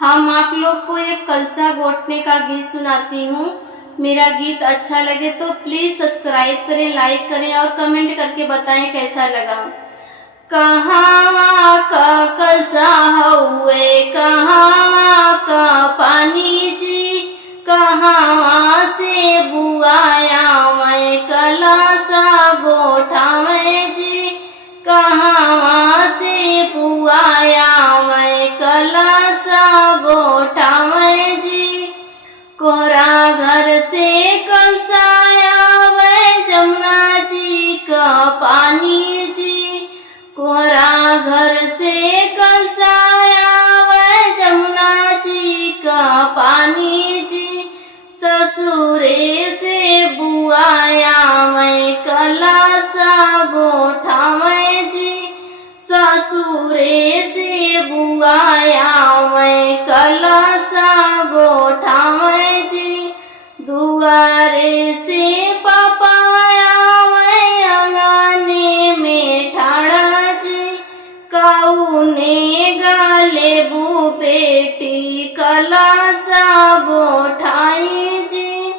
हम आप लोग को एक कलसा गोटने का गीत सुनाती हूँ। मेरा गीत अच्छा लगे तो प्लीज सब्सक्राइब करें, लाइक करें और कमेंट करके बताएं कैसा लगा। कहाँ का कलसा हउए, कहाँ का पानी जी, कहाँ से बुआया मैं कलसा गोठावे जी, कहाँ से बुआया मैं कलसा गोठावे जी। कोहरा घर से कलसाया वै जमुना जी का पानी जी, कोहरा घर से कलसाया वै जमुना जी का पानी जी। ससुरे से बुआया मैं कलसा गोठावे जी, ससुरे से बुआया मैं कलसा गोठावे जी। दुआरे से पपाया मैं अंगने में ठाड़ा जी, कौने गाले बू बेटी कलसा गोठाई जी,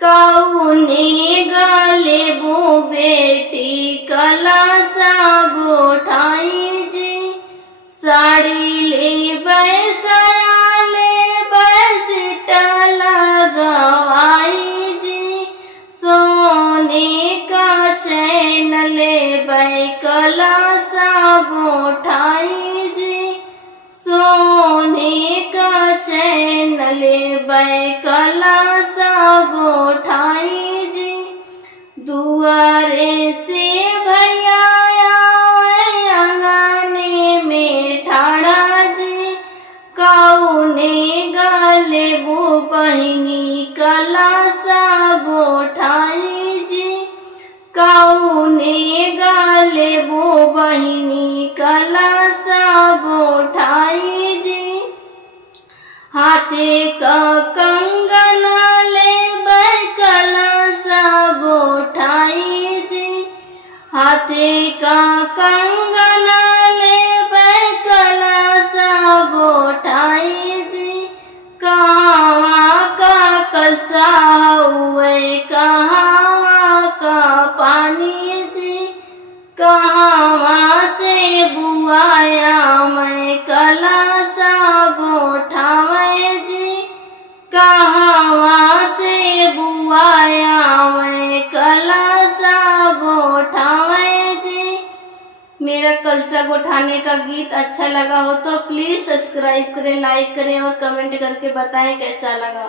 कौने गाले बू बेटी कलसा गोठाई जी। साड़ी ले बैसाया ले बैसिट लगवाई जी, सोने का चैन ले बै कलसा गोठाई जी, सोने का चैन ले बै कलसा गोठाई जी। दुआरे से भैया अंगने में ठाड़ा जी, कौने गाले वो बहिनी कलसा गोठाई जी, कौने गाले वो बहिनी कलसा गोठाई जी। हाथे का कंगन ले बै कलसा गोठाई जी, हाथे का कंगन ले बै कलसा गोठाई जी। कहाँ का कलसा हुए, कहाँ का पानी जी, कहाँ से बुआया मैं कलसा गोठावे जी, कहाँ से बुआया मैं कलसा गोठावे जी। मेरा कलसा गोठाने का गीत अच्छा लगा हो तो प्लीज सब्सक्राइब करें, लाइक करें और कमेंट करके बताएं कैसा लगा।